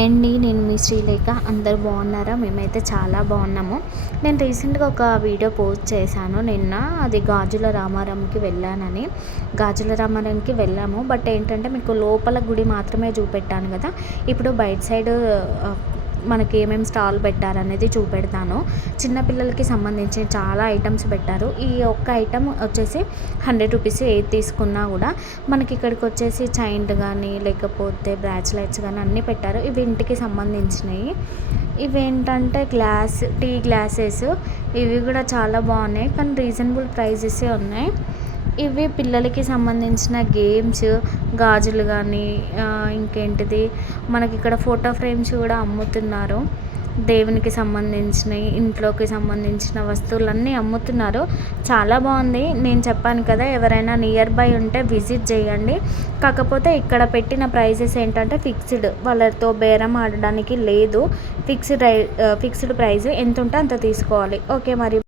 Hi అండి. నేను మీ శ్రీలేఖ. అందరూ బాగున్నారా? మేమైతే చాలా బాగున్నాము. నేను రీసెంట్గా ఒక వీడియో పోస్ట్ చేశాను నిన్న. అది గాజుల రామారంకి వెళ్ళానని. గాజుల రామారంకి వెళ్ళాము. బట్ ఏంటంటే మీకు లోపల గుడి మాత్రమే చూపెట్టాను కదా. ఇప్పుడు బయట సైడ్ మనకి ఏమేమి స్టాల్ పెట్టారనేది చూపెడతాను. చిన్నపిల్లలకి సంబంధించి చాలా ఐటమ్స్ పెట్టారు. ఈ ఒక్క ఐటమ్ వచ్చేసి 100 రూపీస్. ఏది తీసుకున్నా కూడా మనకి ఇక్కడికి వచ్చేసి చైన్డ్ కానీ లేకపోతే బ్రాచ్లెట్స్ కానీ అన్నీ పెట్టారు. ఇవి ఇంటికి సంబంధించినవి. ఇవేంటంటే టీ గ్లాసెస్. ఇవి కూడా చాలా బాగున్నాయి, కానీ రీజనబుల్ ప్రైజెసే ఉన్నాయి. ఇవి పిల్లలకి సంబంధించిన గేమ్స్, గాజులు కానీ ఇంకేంటిది మనకి ఇక్కడ ఫోటో ఫ్రేమ్స్ కూడా అమ్ముతున్నారు. దేవునికి సంబంధించినవి, ఇంట్లోకి సంబంధించిన వస్తువులన్నీ అమ్ముతున్నారు. చాలా బాగుంది. నేను చెప్పాను కదా, ఎవరైనా నియర్ బై ఉంటే విజిట్ చేయండి. కాకపోతే ఇక్కడ పెట్టిన ప్రైజెస్ ఏంటంటే ఫిక్స్డ్, వాళ్ళతో బేరం ఆడడానికి లేదు. ఫిక్స్డ్ ప్రైస్ ఎంత ఉంటే అంత తీసుకోవాలి. ఓకే మరి.